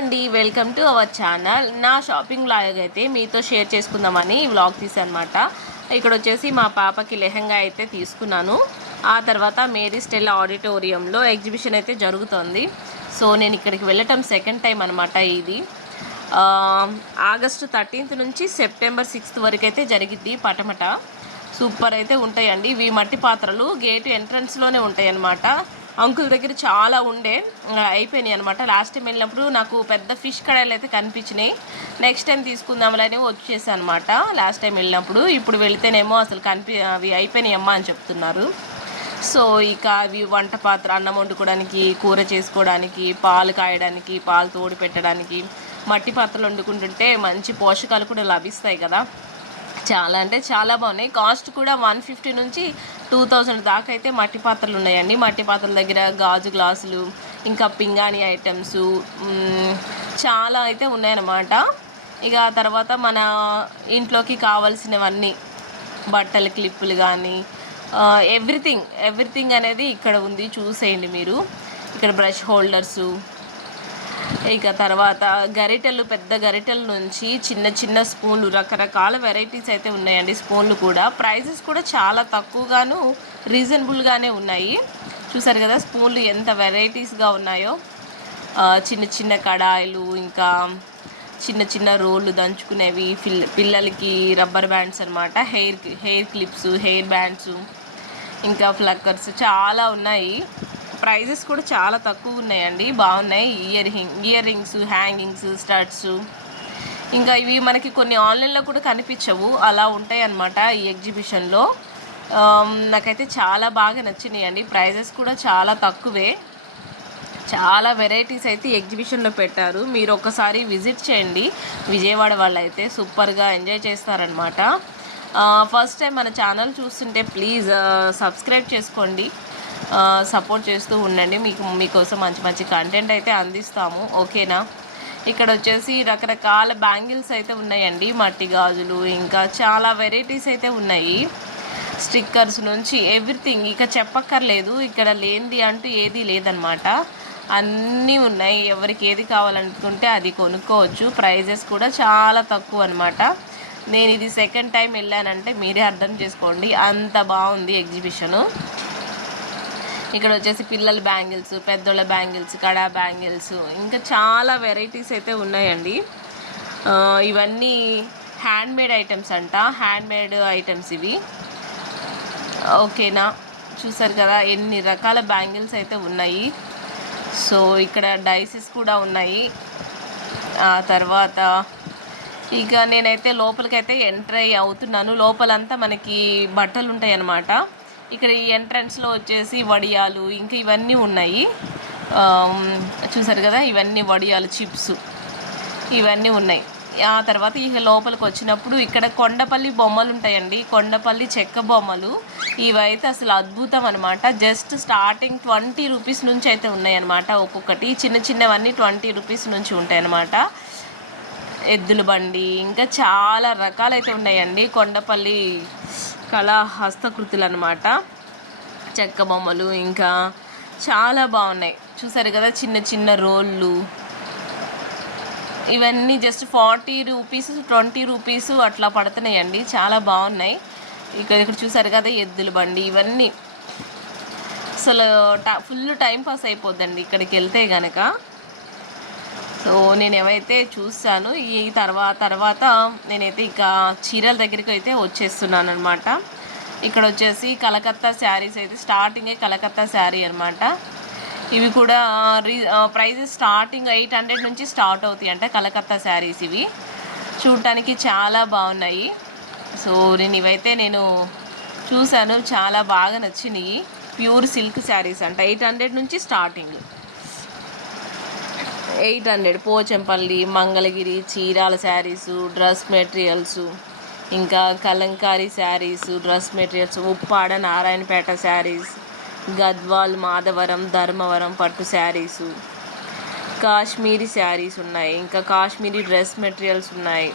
అండి, welcome to our channel. నా shopping vlog అయితే మీతో షేర్ చేసుకుందామని వ్లాగ్ తీసానమాట. ఇక్కడ వచ్చేసి మా పాపకి లెహంగా అయితే తీసుకున్నాను. ఆ తర్వాత మేరీ స్టెల్లా ఆడిటోరియంలో ఎగ్జిబిషన్ అయితే జరుగుతుంది. సో నేను ఇక్కడికి వెళ్ళటం సెకండ్ టైం అనమాట. ఇది ఆగస్టు 13th నుంచి సెప్టెంబర్ 6th వరకు అయితే జరిగిద్ది పటమట. సూపర్ అయితే ఉంటాయండి. ఇవి మట్టి పాత్రలు గేట్ ఎంట్రన్స్లోనే ఉంటాయి అన్నమాట. అంకుల్ దగ్గర చాలా ఉండే అయిపోయినాయి అనమాట. లాస్ట్ టైం వెళ్ళినప్పుడు నాకు పెద్ద ఫిష్ కడాయిలు అయితే కనిపించినాయి. నెక్స్ట్ టైం తీసుకుందాంలనే వచ్చేసాను అనమాట లాస్ట్ టైం వెళ్ళినప్పుడు. ఇప్పుడు వెళితేనేమో అసలు అవి అయిపోయినాయి అమ్మా అని చెప్తున్నారు. సో ఇక అవి వంట పాత్ర, అన్నం వండుకోవడానికి, కూర చేసుకోవడానికి, పాలు కాయడానికి, పాలు తోడు పెట్టడానికి మట్టి పాత్రలు వండుకుంటుంటే మంచి పోషకాలు కూడా లభిస్తాయి కదా. చాలా అంటే చాలా బాగున్నాయి. కాస్ట్ కూడా 150 నుంచి 2000 దాకా అయితే మట్టి పాత్రలు ఉన్నాయండి. మట్టి పాత్రల దగ్గర గాజు గ్లాసులు, ఇంకా పింగాణి ఐటమ్స్ చాలా అయితే ఉన్నాయన్నమాట. ఇక తర్వాత మన ఇంట్లోకి కావాల్సినవన్నీ బట్టల క్లిప్పులు కానీ ఎవ్రీథింగ్ అనేది ఇక్కడ ఉంది. చూసేయండి మీరు. ఇక్కడ బ్రష్ హోల్డర్సు, ఇక తర్వాత గరిటెలు, పెద్ద గరిటెల నుంచి చిన్న చిన్న స్పూన్లు, రకరకాల వెరైటీస్ అయితే ఉన్నాయండి. స్పూన్లు కూడా ప్రైజెస్ కూడా చాలా తక్కువగాను రీజనబుల్గానే ఉన్నాయి. చూసారు కదా స్పూన్లు ఎంత వెరైటీస్గా ఉన్నాయో. చిన్న చిన్న కడాయిలు, ఇంకా చిన్న చిన్న రోళ్ళు దంచుకునేవి, పిల్లలకి రబ్బర్ బ్యాండ్స్ అనమాట, హెయిర్ క్లిప్స్, హెయిర్ బ్యాండ్స్, ఇంకా ఫ్లక్కర్స్ చాలా ఉన్నాయి. ప్రైజెస్ కూడా చాలా తక్కువ ఉన్నాయండి, బాగున్నాయి. ఇయర్ రింగ్స్, హ్యాంగింగ్స్, స్టడ్స్, ఇంకా ఇవి మనకి కొన్ని ఆన్లైన్లో కూడా కనిపించవు, అలా ఉంటాయి అన్నమాట ఈ ఎగ్జిబిషన్లో. నాకైతే చాలా బాగా నచ్చినాయి అండి. ప్రైజెస్ కూడా చాలా తక్కువే. చాలా వెరైటీస్ అయితే ఎగ్జిబిషన్లో పెట్టారు. మీరు ఒకసారి విజిట్ చేయండి. విజయవాడ వాళ్ళు అయితే సూపర్గా ఎంజాయ్ చేస్తారనమాట. ఫస్ట్ టైం మన ఛానల్ చూస్తుంటే ప్లీజ్ సబ్స్క్రైబ్ చేసుకోండి, సపోర్ట్ చేస్తూ ఉండండి. మీకోసం మంచి మంచి కంటెంట్ అయితే అందిస్తాము, ఓకేనా. ఇక్కడ వచ్చేసి రకరకాల బ్యాంగిల్స్ అయితే ఉన్నాయండి, మట్టి గాజులు, ఇంకా చాలా వెరైటీస్ అయితే ఉన్నాయి. స్టిక్కర్స్ నుంచి ఎవ్రీథింగ్ ఇక చెప్పక్కర్లేదు. ఇక్కడ లేనిది అంటూ ఏది లేదనమాట, అన్నీ ఉన్నాయి. ఎవరికి ఏది కావాలనుకుంటే అది కొనుక్కోవచ్చు. ప్రైజెస్ కూడా చాలా తక్కువ అనమాట. నేను ఇది సెకండ్ టైం వెళ్ళానంటే మీరే అర్థం చేసుకోండి, అంత బాగుంది ఎగ్జిబిషను. ఇక్కడ వచ్చేసి పిల్లల బ్యాంగిల్స్, పెద్దోళ్ళ బ్యాంగిల్స్, కడా బ్యాంగిల్స్, ఇంకా చాలా వెరైటీస్ అయితే ఉన్నాయండి. ఇవన్నీ హ్యాండ్మేడ్ ఐటమ్స్ అంట, హ్యాండ్మేడ్ ఐటమ్స్ ఇవి, ఓకేనా. చూసారు కదా ఎన్ని రకాల బ్యాంగిల్స్ అయితే ఉన్నాయి. సో ఇక్కడ డైసెస్ కూడా ఉన్నాయి. ఆ తర్వాత ఇక నేనైతే లోపలికైతే ఎంటర్ అవుతున్నాను. లోపలంతా మనకి బట్టలు ఉంటాయి అన్నమాట. ఇక్కడ ఈ ఎంట్రన్స్లో వచ్చేసి వడియాలు, ఇంకా ఇవన్నీ ఉన్నాయి. చూసారు కదా ఇవన్నీ వడియాలు, చిప్స్ ఇవన్నీ ఉన్నాయి. ఆ తర్వాత ఇక లోపలికి వచ్చినప్పుడు ఇక్కడ కొండపల్లి బొమ్మలు ఉంటాయండి, కొండపల్లి చెక్క బొమ్మలు. ఇవైతే అసలు అద్భుతం అనమాట. జస్ట్ స్టార్టింగ్ 20 రూపీస్ నుంచి అయితే ఉన్నాయన్నమాట. ఒక్కొక్కటి చిన్న చిన్నవన్నీ 20 రూపీస్ నుంచి ఉంటాయి అన్నమాట. ఎద్దుల బండి, ఇంకా చాలా రకాలైతే ఉన్నాయండి. కొండపల్లి కళా హస్తకృతులు అనమాట, చెక్క బొమ్మలు, ఇంకా చాలా బాగున్నాయి. చూసారు కదా చిన్న చిన్న రోళ్ళు, ఇవన్నీ జస్ట్ 40 రూపీస్, 20 రూపీస్ అట్లా పడుతున్నాయండి, చాలా బాగున్నాయి. ఇక్కడ చూసారు కదా ఎద్దుల బండి, ఇవన్నీ అసలు ఫుల్ టైం పాస్ అయిపోద్దండి ఇక్కడికి వెళ్తే కనుక. సో నేను ఏవైతే చూసాను ఈ తర్వాత నేనైతే ఇక చీరల దగ్గరికి అయితే వచ్చేస్తున్నాను అనమాట. ఇక్కడ వచ్చేసి కలకత్తా శారీస్ అయితే స్టార్టింగే కలకత్తా శారీ అనమాట. ఇవి కూడా ప్రైజెస్ స్టార్టింగ్ 800 నుంచి స్టార్ట్ అవుతాయి అంట కలకత్తా శారీస్. ఇవి చూడటానికి చాలా బాగున్నాయి. సో ఇవైతే నేను చూశాను, చాలా బాగా నచ్చినాయి. ప్యూర్ సిల్క్ శారీస్ అంట, 800 నుంచి starting. 800 Pochampally, Mangalagiri, Chirala saris, dress materials, ఇంకా కలంకారీ శారీసు, డ్రెస్ మెటీరియల్స్, ఉప్పాడ, నారాయణపేట శారీస్, గద్వాల్, మాధవరం, ధర్మవరం పట్టు శారీసు, కాశ్మీరీ శారీస్ ఉన్నాయి, ఇంకా కాశ్మీరీ డ్రెస్ మెటీరియల్స్ ఉన్నాయి,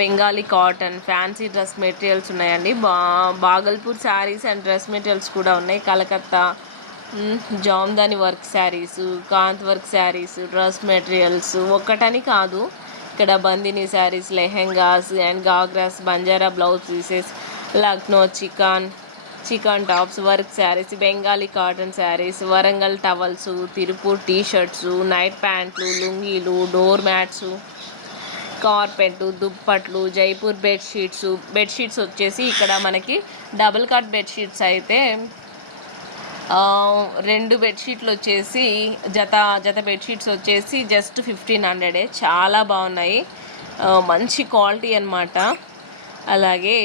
Bengali cotton, fancy dress materials ఉన్నాయండి. Bhagalpur sarees and dress materials కూడా ఉన్నాయి. Calcutta Jamdani work sarees, Kantha work sarees, dress materials ఒక్కటని కాదు, ఇక్కడ Bandhani sarees, lehengas and ghagras, Banjara blouse pieces, Lucknow chikan tops, work sarees, Bengali cotton sarees, Warangal towels, Tiruppur T shirts, night ప్యాంట్లు, లుంగీలు, డోర్ మ్యాట్స్, కార్పెట్, దుప్పట్లు, జైపూర్ బెడ్షీట్స్ వచ్చేసి ఇక్కడ మనకి డబుల్ కాట్ బెడ్షీట్స్ అయితే 2 బెడ్షీట్లు వచ్చేసి జత బెడ్షీట్స్ వచ్చేసి జస్ట్ 1500. చాలా బాగున్నాయి, మంచి క్వాలిటీ అనమాట. అలాగే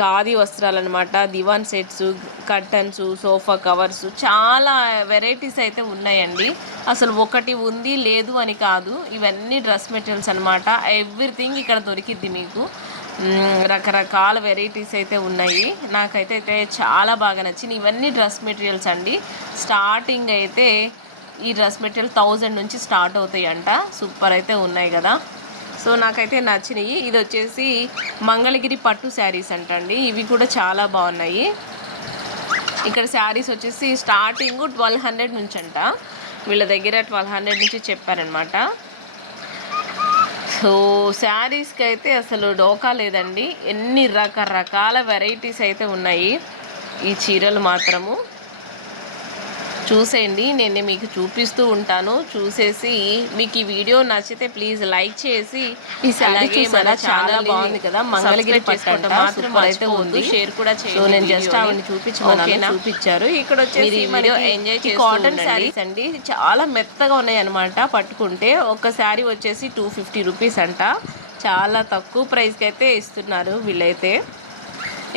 ఖాదీ వస్త్రాలు అనమాట, దివాన్ సెట్స్, కర్టన్స్, సోఫా కవర్స్, చాలా వెరైటీస్ అయితే ఉన్నాయండి. అసలు ఒకటి ఉంది లేదు అని కాదు, ఇవన్నీ డ్రెస్ మెటీరియల్స్ అనమాట. ఎవ్రీథింగ్ ఇక్కడ దొరికిద్ది మీకు. రకరకాల వెరైటీస్ అయితే ఉన్నాయి. నాకైతే చాలా బాగా నచ్చింది. ఇవన్నీ డ్రెస్ మెటీరియల్స్ అండి. స్టార్టింగ్ అయితే ఈ డ్రెస్ మెటీరియల్ 1000 నుంచి స్టార్ట్ అవుతాయి అంట. సూపర్ అయితే ఉన్నాయి కదా. సో నాకైతే నచ్చినాయి. ఇది వచ్చేసి మంగళగిరి పట్టు శారీస్ అంటండి. ఇవి కూడా చాలా బాగున్నాయి. ఇక్కడ శారీస్ వచ్చేసి స్టార్టింగ్ 1200 నుంచి అంట. వీళ్ళ దగ్గర 1200 నుంచి చెప్పారనమాట. సో శారీస్కి అయితే అసలు డోకా లేదండి. ఎన్ని రకరకాల వెరైటీస్ అయితే ఉన్నాయి. ఈ చీరలు మాత్రము చూసేయండి, నేను మీకు చూపిస్తూ ఉంటాను. చూసేసి మీకు ఈ వీడియో నచ్చితే ప్లీజ్ లైక్ చేసి ఈ అలాగే మన చాలా బాగుంది కదా, మంగళగిరి పట్టు మాత్రం అయితే ఉంది, షేర్ కూడా చేయండి. సో నేను జస్ట్ ఆవిడని చూపించారు. ఇక్కడ వచ్చేసి వీడియో ఎంజాయ్ చేసి కాటన్ శారీస్ అండి, చాలా మెత్తగా ఉన్నాయి అనమాట. పట్టుకుంటే ఒక శారీ వచ్చేసి 250 రూపీస్ అంట. చాలా తక్కువ ప్రైస్కి అయితే ఇస్తున్నారు వీళ్ళైతే.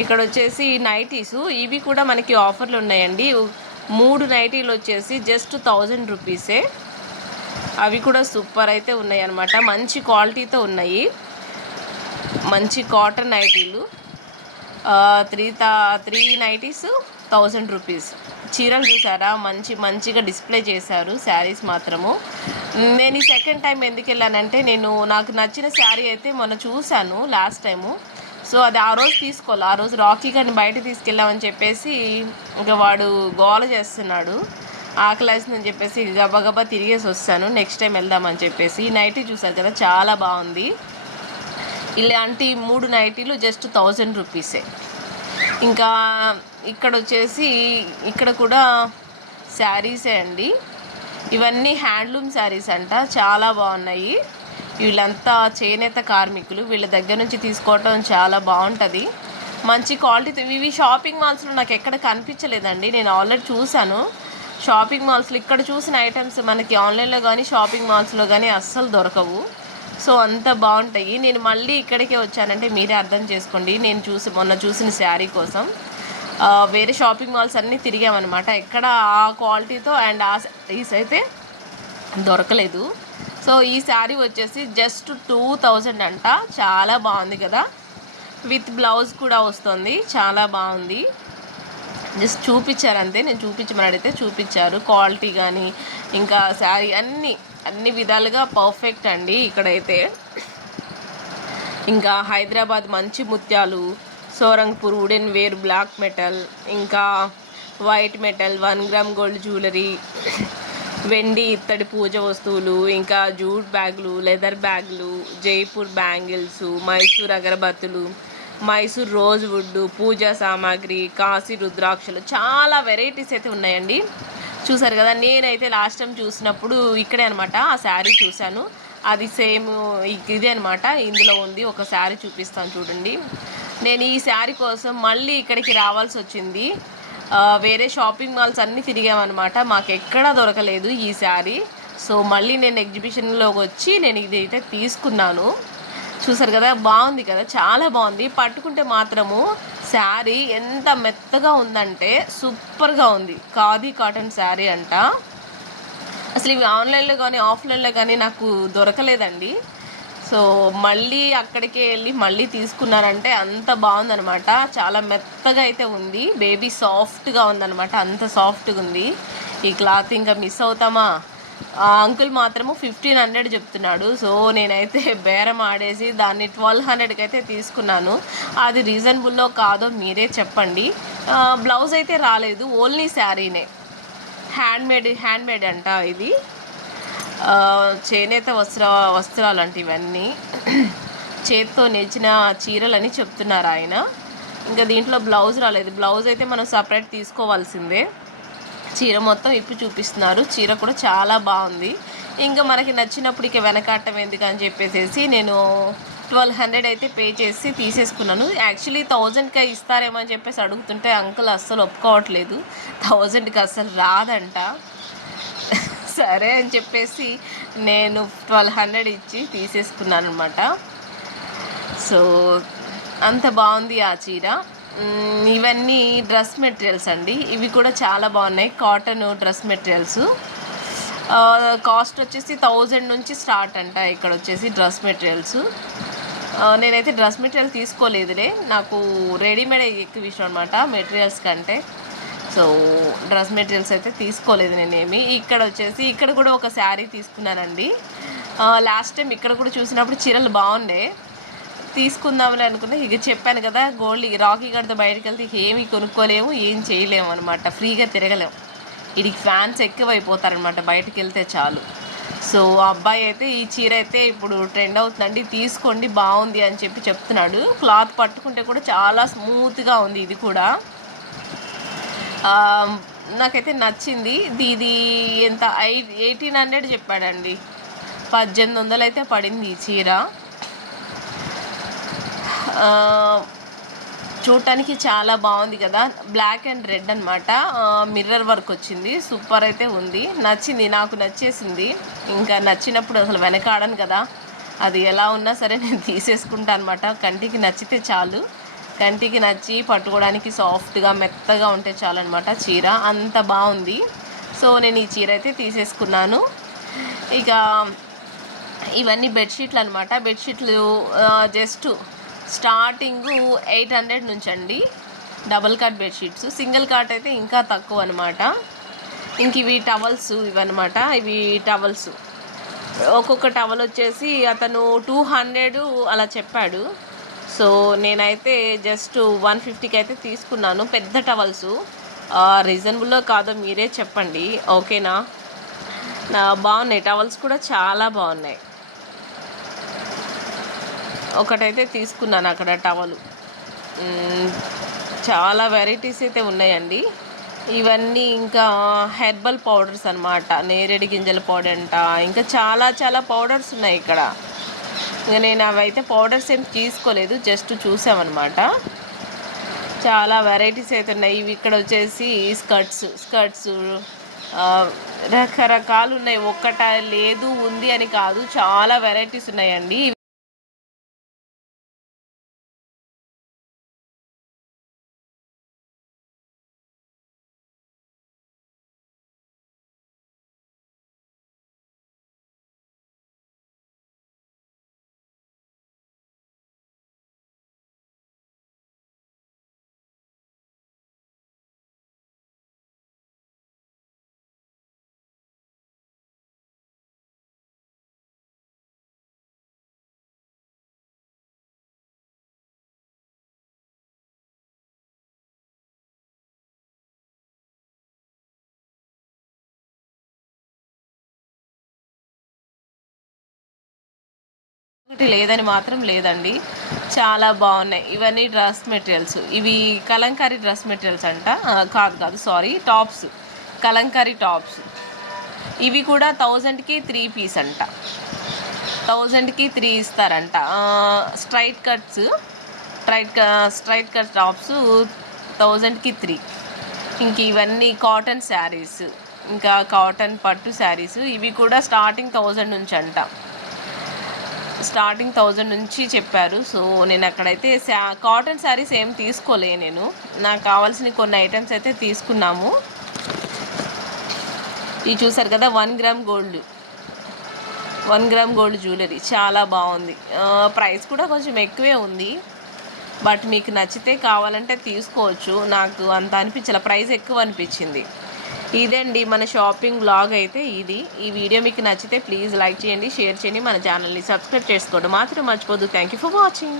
ఇక్కడ వచ్చేసి నైటీస్, ఇవి కూడా మనకి ఆఫర్లు ఉన్నాయండి. 3 నైటీలు వచ్చేసి జస్ట్ 1000 రూపీసే. అవి కూడా సూపర్ అయితే ఉన్నాయి అన్నమాట. మంచి క్వాలిటీతో ఉన్నాయి, మంచి కాటన్ నైటీలు. 3 నైటీస్ 1000 రూపీస్. చీరలు చూసారా, మంచిగా డిస్ప్లే చేశారు. శారీస్ మాత్రము నేను ఈ సెకండ్ టైం ఎందుకు వెళ్ళానంటే, నాకు నచ్చిన శారీ అయితే మొన్న చూశాను లాస్ట్ టైము. సో అది ఆ రోజు తీసుకోవాలి. ఆ రోజు రాకీ గారిని బయట తీసుకెళ్ళామని చెప్పేసి ఇంకా వాడు గోల చేస్తున్నాడు, ఆకలేస్తుందని చెప్పేసి గబగబా తిరిగేసి వస్తాను. నెక్స్ట్ టైం వెళ్దామని చెప్పేసి. ఈ నైటీ చూసారు కదా, చాలా బాగుంది. ఇలాంటి 3 నైటీలు జస్ట్ 1000 రూపీసే. ఇంకా ఇక్కడ వచ్చేసి ఇక్కడ కూడా శారీసే అండి. ఇవన్నీ హ్యాండ్లూమ్ శారీస్ అంట, చాలా బాగున్నాయి. వీళ్ళంతా చేనేత కార్మికులు, వీళ్ళ దగ్గర నుంచి తీసుకోవటం చాలా బాగుంటుంది, మంచి క్వాలిటీ. ఇవి షాపింగ్ మాల్స్లో నాకు ఎక్కడ కనిపించలేదండి. నేను ఆల్రెడీ చూశాను షాపింగ్ మాల్స్లో. ఇక్కడ చూసిన ఐటమ్స్ మనకి ఆన్లైన్లో కానీ షాపింగ్ మాల్స్లో కానీ అస్సలు దొరకవు. సో అంత బాగుంటాయి. నేను మళ్ళీ ఇక్కడికే వచ్చానంటే మీరే అర్థం చేసుకోండి. నేను మొన్న చూసిన శారీ కోసం వేరే షాపింగ్ మాల్స్ అన్నీ తిరిగామన్నమాట. ఎక్కడ ఆ క్వాలిటీతో అండ్ ఆ శారీస్ అయితే దొరకలేదు. సో ఈ శారీ వచ్చేసి జస్ట్ 2000 అంట. చాలా బాగుంది కదా, విత్ బ్లౌజ్ కూడా వస్తుంది, చాలా బాగుంది. జస్ట్ చూపించారు అంతే, నేను చూపించమని అడిగితే చూపించారు. క్వాలిటీ కానీ ఇంకా శారీ అన్ని విధాలుగా పర్ఫెక్ట్ అండి ఇక్కడైతే. ఇంకా హైదరాబాద్ మంచి ముత్యాలు, సోరంగ్పూర్ వుడెన్ వేర్ బ్లాక్ మెటల్, ఇంకా white metal, 1 gram gold jewellery, వెండి ఇత్తడి పూజ వస్తువులు, ఇంకా జూట్ బ్యాగులు, లెదర్ బ్యాగులు, జైపూర్ బ్యాంగిల్స్, మైసూర్ అగరబత్తులు, మైసూర్ రోజ్ వుడ్, పూజా సామాగ్రి, కాశీ రుద్రాక్షలు, చాలా వెరైటీస్ అయితే ఉన్నాయండి. చూసారు కదా, నేనైతే లాస్ట్ టైం చూసినప్పుడు ఇక్కడే అనమాట ఆ శారీ చూశాను. అది సేమ్ ఇదే అనమాట, ఇందులో ఉంది. ఒక శారీ చూపిస్తాను చూడండి. నేను ఈ శారీ కోసం మళ్ళీ ఇక్కడికి రావాల్సి వచ్చింది. వేరే షాపింగ్ మాల్స్ అన్నీ తిరిగామన్నమాట, మాకు ఎక్కడా దొరకలేదు ఈ శారీ. సో మళ్ళీ నేను ఎగ్జిబిషన్లోకి వచ్చి నేను ఇది అయితే తీసుకున్నాను. చూసారు కదా, బాగుంది కదా, చాలా బాగుంది. పట్టుకుంటే మాత్రము శారీ ఎంత మెత్తగా ఉందంటే సూపర్గా ఉంది. ఖాదీ కాటన్ శారీ అంట. అసలు ఇవి ఆన్లైన్లో కానీ ఆఫ్లైన్లో కానీ నాకు దొరకలేదండి. సో మళ్ళీ అక్కడికే వెళ్ళి మళ్ళీ తీసుకున్నారంటే అంత బాగుందనమాట. చాలా మెత్తగా అయితే ఉంది, బేబీ సాఫ్ట్గా ఉందనమాట, అంత సాఫ్ట్గా ఉంది. ఈ క్లాత్ ఇంకా మిస్ అవుతామా. ఆ అంకుల్ మాత్రము 1500 చెప్తున్నాడు. సో నేనైతే బేరం ఆడేసి దాన్ని 1200కి అయితే తీసుకున్నాను. అది రీజనబుల్లో కాదో మీరే చెప్పండి. బ్లౌజ్ అయితే రాలేదు, ఓన్లీ శారీనే. హ్యాండ్మేడ్ అంట ఇది. చేనేత వస్త్రాలు అంటే ఇవన్నీ చేతితో నేర్చిన చీరలని చెప్తున్నారు ఆయన. ఇంకా దీంట్లో బ్లౌజ్ రాలేదు. బ్లౌజ్ అయితే మనం సపరేట్ తీసుకోవాల్సిందే. చీర మొత్తం ఇప్పి చూపిస్తున్నారు. చీర కూడా చాలా బాగుంది. ఇంకా మనకి నచ్చినప్పుడు ఇక వెనకాటం ఎందుకు అని చెప్పేసి నేను 1200 అయితే పే చేసి తీసేసుకున్నాను. యాక్చువల్లీ 1000కి ఇస్తారేమో అని చెప్పేసి అడుగుతుంటే అంకుల్ అస్సలు ఒప్పుకోవట్లేదు, 1000కి అస్సలు రాదంట. సరే అని చెప్పేసి నేను 1200 ఇచ్చి తీసేసుకున్నాను అనమాట. సో అంత బాగుంది ఆ చీర. ఇవన్నీ డ్రెస్ మెటీరియల్స్ అండి. ఇవి కూడా చాలా బాగున్నాయి. Cotton dress materials. కాస్ట్ వచ్చేసి 1000 నుంచి స్టార్ట్ అంట ఇక్కడ వచ్చేసి డ్రెస్ మెటీరియల్స్. నేనైతే డ్రెస్ మెటీరియల్ తీసుకోలేదులే, నాకు రెడీమేడ్ ఎక్కువ ఇష్టం అనమాట మెటీరియల్స్ కంటే. సో డ్రెస్ మెటీరియల్స్ అయితే తీసుకోలేదు నేనేమి. ఇక్కడ కూడా ఒక శారీ తీసుకున్నానండి. లాస్ట్ టైం ఇక్కడ కూడా చూసినప్పుడు చీరలు బాగుండే, తీసుకుందామని అనుకున్నా. ఇక చెప్పాను కదా, గోల్డ్ రాకీ గడితో బయటకు వెళ్తే ఏమి కొనుక్కోలేము, ఏం చేయలేము అనమాట, ఫ్రీగా తిరగలేము. వీడికి ఫ్యాన్స్ ఎక్కువైపోతారనమాట బయటకు వెళ్తే చాలు. సో అబ్బాయి అయితే ఈ చీర అయితే ఇప్పుడు ట్రెండ్ అవుతుందండి, తీసుకోండి బాగుంది అని చెప్తున్నాడు. క్లాత్ పట్టుకుంటే కూడా చాలా స్మూత్గా ఉంది. ఇది కూడా నాకైతే నచ్చింది. ఇది ఎంత 1800 చెప్పాడండి. 1800 అయితే పడింది ఈ చీర. చూడటానికి చాలా బాగుంది కదా, బ్లాక్ అండ్ రెడ్ అనమాట. మిర్రర్ వర్క్ వచ్చింది, సూపర్ అయితే ఉంది, నచ్చింది, నాకు నచ్చేసింది. ఇంకా నచ్చినప్పుడు అసలు వెనకాడను కదా, అది ఎలా ఉన్నా సరే నేను తీసేసుకుంటాను అనమాట. కంటికి నచ్చితే చాలు, కంటికి నచ్చి పట్టుకోవడానికి సాఫ్ట్గా మెత్తగా ఉంటే చాలు అనమాట చీర, అంత బాగుంది. సో నేను ఈ చీర అయితే తీసేసుకున్నాను. ఇక ఇవన్నీ బెడ్షీట్లు అనమాట. బెడ్షీట్లు జస్ట్ స్టార్టింగ్ 800 నుంచి అండి, double cot bedsheets. Single cot అయితే ఇంకా తక్కువ అనమాట. ఇంక ఇవి టవల్స్ ఇవన్నమాట. ఇవి టవల్స్, ఒక్కొక్క టవల్ వచ్చేసి అతను 200 అలా చెప్పాడు. సో నేనైతే జస్ట్ 150కి అయితే తీసుకున్నాను. పెద్ద టవల్స్ రీజనబుల్లో కాదో మీరే చెప్పండి, ఓకేనా? బాగున్నాయి టవల్స్ కూడా, చాలా బాగున్నాయి. ఒకటైతే తీసుకున్నాను అక్కడ టవలు. చాలా వెరైటీస్ అయితే ఉన్నాయండి ఇవన్నీ. ఇంకా హెర్బల్ పౌడర్స్ అనమాట, నేరేడు గింజల పౌడర్ అంట, ఇంకా చాలా పౌడర్స్ ఉన్నాయి ఇక్కడ. ఇంకా నేను అవైతే పౌడర్స్ ఏం తీసుకోలేదు, జస్ట్ చూసామన్నమాట. చాలా వెరైటీస్ అయితే ఉన్నాయి. ఇవి ఇక్కడ వచ్చేసి స్కర్ట్స్ రకరకాలు ఉన్నాయి. ఒక్కట లేదు ఉంది అని కాదు, చాలా వెరైటీస్ ఉన్నాయండి. లేదని మాత్రం లేదండి, చాలా బాగున్నాయి. ఇవన్నీ డ్రెస్ మెటీరియల్స్. ఇవి కలంకారీ డ్రెస్ మెటీరియల్స్ అంట, కాదు సారీ, టాప్స్, కలంకారీ టాప్స్. ఇవి కూడా 1000కి 3 పీస్ అంట, 1000కి 3 ఇస్తారంట. స్ట్రైట్ కట్ టాప్స్ 1000కి 3. ఇంక ఇవన్నీ కాటన్ శారీస్, ఇంకా కాటన్ పట్టు శారీస్. ఇవి కూడా స్టార్టింగ్ 1000 నుంచి అంట, స్టార్టింగ్ 1000 నుంచి చెప్పారు. సో నేను అక్కడైతే కాటన్ శారీస్ ఏం తీసుకోలే, నేను నాకు కావాల్సిన కొన్ని ఐటమ్స్ అయితే తీసుకున్నాము. ఇవి చూసారు కదా, 1 గ్రామ్ గోల్డ్ జ్యువెలరీ, చాలా బాగుంది. ప్రైస్ కూడా కొంచెం ఎక్కువే ఉంది, బట్ మీకు నచ్చితే కావాలంటే తీసుకోవచ్చు. నాకు అంత అనిపించలే, ప్రైస్ ఎక్కువ అనిపించింది. ఇదండి మన షాపింగ్ బ్లాగ్ అయితే ఇది. ఈ వీడియో మీకు నచ్చితే ప్లీజ్ లైక్ చేయండి, షేర్ చేయండి, మన ఛానల్ని సబ్స్క్రైబ్ చేసుకోవడం మాత్రం మర్చిపోద్దు. Thank you for watching.